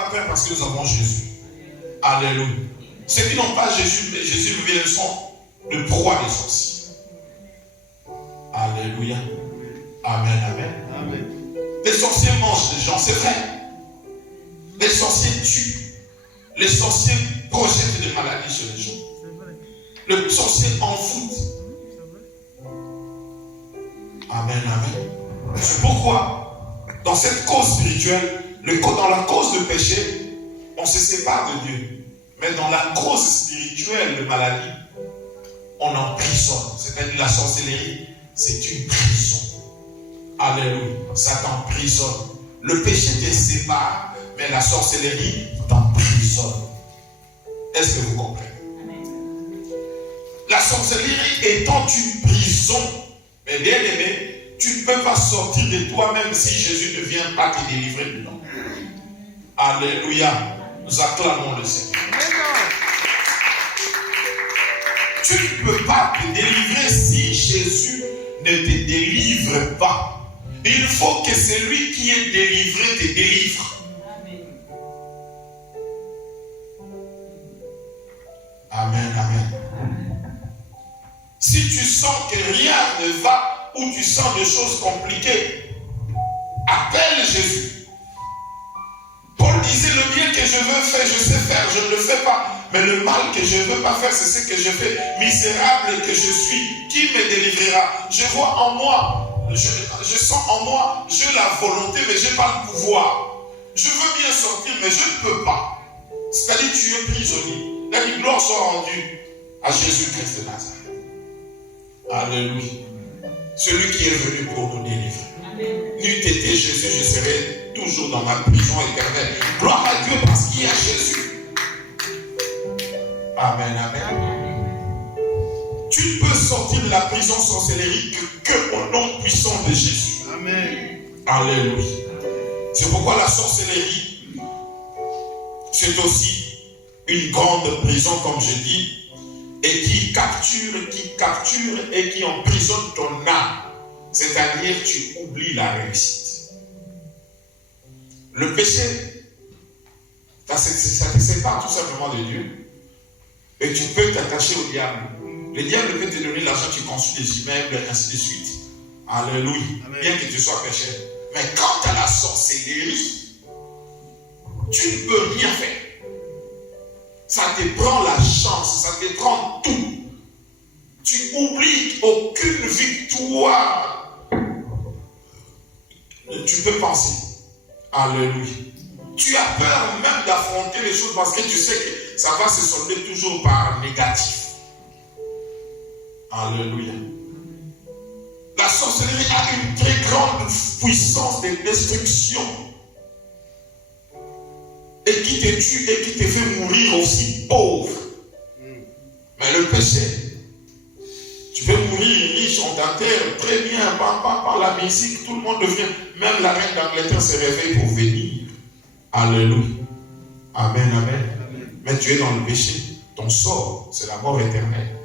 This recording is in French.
pas peur parce que nous avons Jésus. Alléluia. Ceux qui n'ont pas Jésus, ils sont de proie des sorciers. Alléluia. Amen, amen. Amen. Les sorciers mangent les gens, c'est vrai. Les sorciers tuent. Les sorciers projettent des maladies sur les gens. Le sorcier envoûte. Amen, amen. C'est pourquoi, dans cette cause spirituelle, dans la cause de péché, on se sépare de Dieu. Mais dans la cause spirituelle de maladie, on emprisonne. C'est-à-dire la sorcellerie, c'est une prison. Alléluia. Ça t'emprisonne. Le péché te sépare, mais la sorcellerie t'emprisonne. Est-ce que vous comprenez? La sorcellerie étant une prison, mais bien aimé, tu ne peux pas sortir de toi-même si Jésus ne vient pas te délivrer dedans. Alléluia. Nous acclamons le Seigneur. Tu ne peux pas te délivrer si Jésus ne te délivre pas. Il faut que celui qui est délivré te délivre. Amen, amen. Si tu sens que rien ne va ou tu sens des choses compliquées, appelle Jésus. Paul disait, le bien que je veux faire, je sais faire, je ne le fais pas. Mais le mal que je ne veux pas faire, c'est ce que je fais. Misérable que je suis, qui me délivrera? Je vois en moi, je sens en moi, j'ai la volonté, mais je n'ai pas le pouvoir. Je veux bien sortir, mais je ne peux pas. C'est-à-dire, tu es prisonnier. La gloire soit rendue à Jésus-Christ de Nazareth. Alléluia. Celui qui est venu pour nous délivrer. N'eût été Jésus, je serais toujours dans ma prison éternelle. Gloire à Dieu parce qu'il y a Jésus. Amen, amen. Tu ne peux sortir de la prison sorcellerie que au nom puissant de Jésus. Amen. Alléluia. C'est pourquoi la sorcellerie, c'est aussi une grande prison, comme je dis, et qui capture et qui emprisonne ton âme. C'est-à-dire, tu oublies la réussite. Le péché, ça te sépare tout simplement de Dieu. Et tu peux t'attacher au diable. Le diable peut te donner l'argent, tu construis des immeubles, et ainsi de suite. Alléluia. Amen. Bien que tu sois pécheur. Mais quand tu as la sorcellerie, tu ne peux rien faire. Ça te prend la chance, ça te prend tout. Tu oublies aucune victoire. Tu peux penser. Alléluia. Tu as peur même d'affronter les choses parce que tu sais que ça va se solder toujours par négatif. Alléluia. La sorcellerie a une très grande puissance de destruction. Et qui te tue et qui te fait mourir aussi pauvre. Mais le péché, tu peux mourir riche, on t'enterre très bien par la musique, tout le monde devient, même la reine d'Angleterre se réveille pour venir. Alléluia. Amen, amen. Mais tu es dans le péché, ton sort, c'est la mort éternelle.